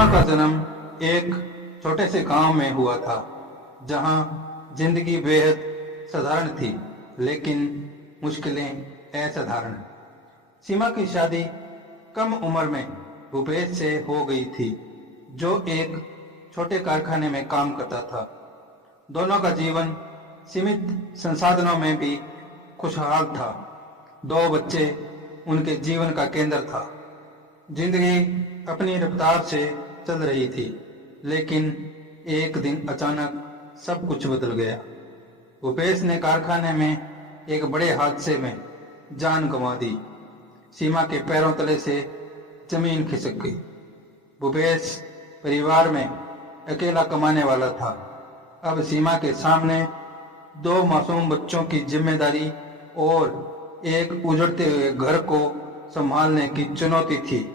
सीमा का जन्म एक छोटे से गांव में हुआ था, जहां जिंदगी बेहद साधारण थी, लेकिन मुश्किलें असाधारण। सीमा की शादी कम उम्र में भूपेश से हो गई थी, जो एक छोटे कारखाने में काम करता था। दोनों का जीवन सीमित संसाधनों में भी खुशहाल था। 2 बच्चे उनके जीवन का केंद्र था। जिंदगी अपनी रफ्तार से चल रही थी, लेकिन एक दिन अचानक सब कुछ बदल गया। भूपेश ने कारखाने में एक बड़े हादसे में जान गंवा दी। सीमा के पैरों तले से जमीन खिसक गई। भूपेश परिवार में अकेला कमाने वाला था। अब सीमा के सामने 2 मासूम बच्चों की जिम्मेदारी और एक उजड़ते हुए घर को संभालने की चुनौती थी।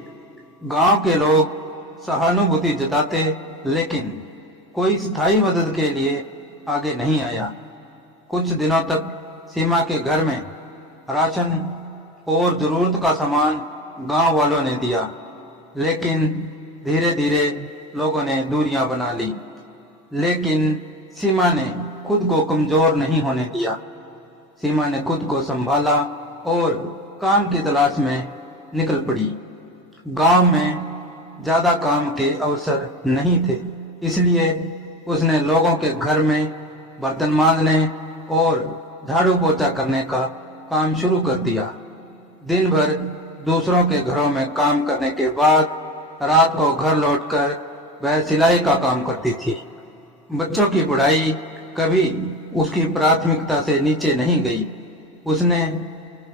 गांव के लोग सहानुभूति जताते, लेकिन कोई स्थायी मदद के लिए आगे नहीं आया। कुछ दिनों तक सीमा के घर में राशन और जरूरत का सामान गांव वालों ने दिया, लेकिन धीरे धीरे लोगों ने दूरियां बना ली। लेकिन सीमा ने खुद को कमजोर नहीं होने दिया। सीमा ने खुद को संभाला और काम की तलाश में निकल पड़ी। गांव में ज्यादा काम के अवसर नहीं थे, इसलिए उसने लोगों के घर में बर्तन मांजने और झाड़ू पोछा करने का काम शुरू कर दिया। दिन भर दूसरों के घरों में काम करने के बाद रात को घर लौटकर वह सिलाई का काम करती थी। बच्चों की पढ़ाई कभी उसकी प्राथमिकता से नीचे नहीं गई। उसने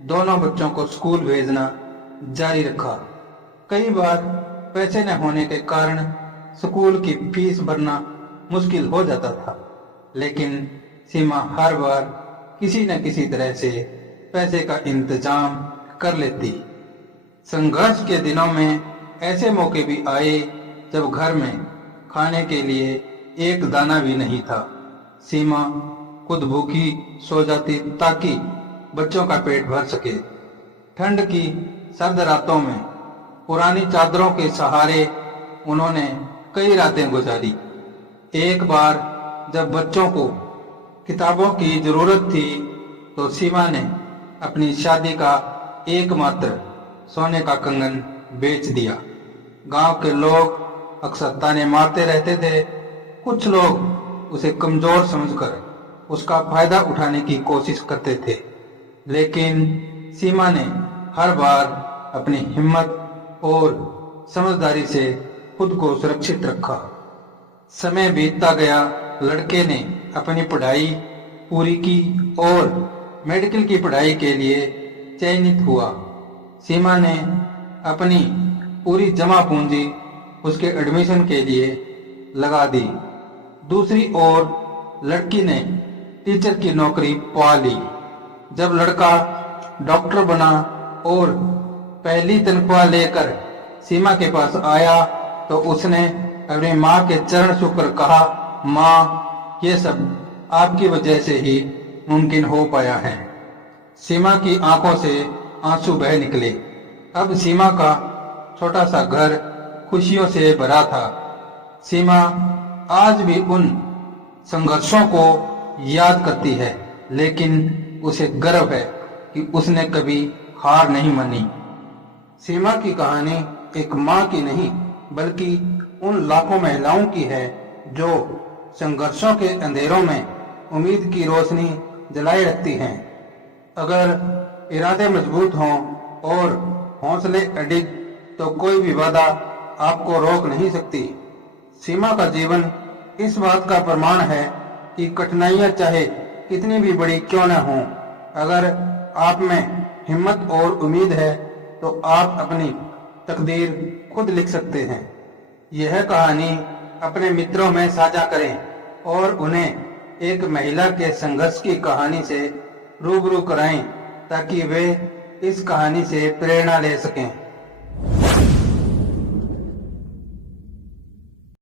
दोनों बच्चों को स्कूल भेजना जारी रखा। कई बार पैसे न होने के कारण स्कूल की फीस भरना मुश्किल हो जाता था, लेकिन सीमा हर बार किसी न किसी तरह से पैसे का इंतजाम कर लेती। संघर्ष के दिनों में ऐसे मौके भी आए जब घर में खाने के लिए एक दाना भी नहीं था। सीमा खुद भूखी सो जाती ताकि बच्चों का पेट भर सके। ठंड की सर्द रातों में पुरानी चादरों के सहारे उन्होंने कई रातें गुजारी। एक बार जब बच्चों को किताबों की जरूरत थी, तो सीमा ने अपनी शादी का एकमात्र सोने का कंगन बेच दिया। गांव के लोग अक्सर ताने मारते रहते थे। कुछ लोग उसे कमजोर समझकर उसका फायदा उठाने की कोशिश करते थे, लेकिन सीमा ने हर बार अपनी हिम्मत और समझदारी से खुद को सुरक्षित रखा। समय बीतता गया। लड़के ने अपनी पढ़ाई पूरी की और मेडिकल की पढ़ाई के लिए चयनित हुआ। सीमा ने अपनी पूरी जमा पूंजी उसके एडमिशन के लिए लगा दी। दूसरी ओर लड़की ने टीचर की नौकरी पा ली। जब लड़का डॉक्टर बना और पहली तनख्वाह लेकर सीमा के पास आया, तो उसने अपनी माँ के चरण छूकर कहा, माँ, ये सब आपकी वजह से ही मुमकिन हो पाया है। सीमा की आंखों से आंसू बह निकले। अब सीमा का छोटा सा घर खुशियों से भरा था। सीमा आज भी उन संघर्षों को याद करती है, लेकिन उसे गर्व है कि उसने कभी हार नहीं मानी। सीमा की कहानी एक माँ की नहीं, बल्कि उन लाखों महिलाओं की है जो संघर्षों के अंधेरों में उम्मीद की रोशनी जलाए रखती हैं। अगर इरादे मजबूत हों और हौसले अडिग, तो कोई भी बाधा आपको रोक नहीं सकती। सीमा का जीवन इस बात का प्रमाण है कि कठिनाइयां चाहे कितनी भी बड़ी क्यों न हों, अगर आप में हिम्मत और उम्मीद है, तो आप अपनी तकदीर खुद लिख सकते हैं। यह कहानी अपने मित्रों में साझा करें और उन्हें एक महिला के संघर्ष की कहानी से रूबरू कराएं, ताकि वे इस कहानी से प्रेरणा ले सकें।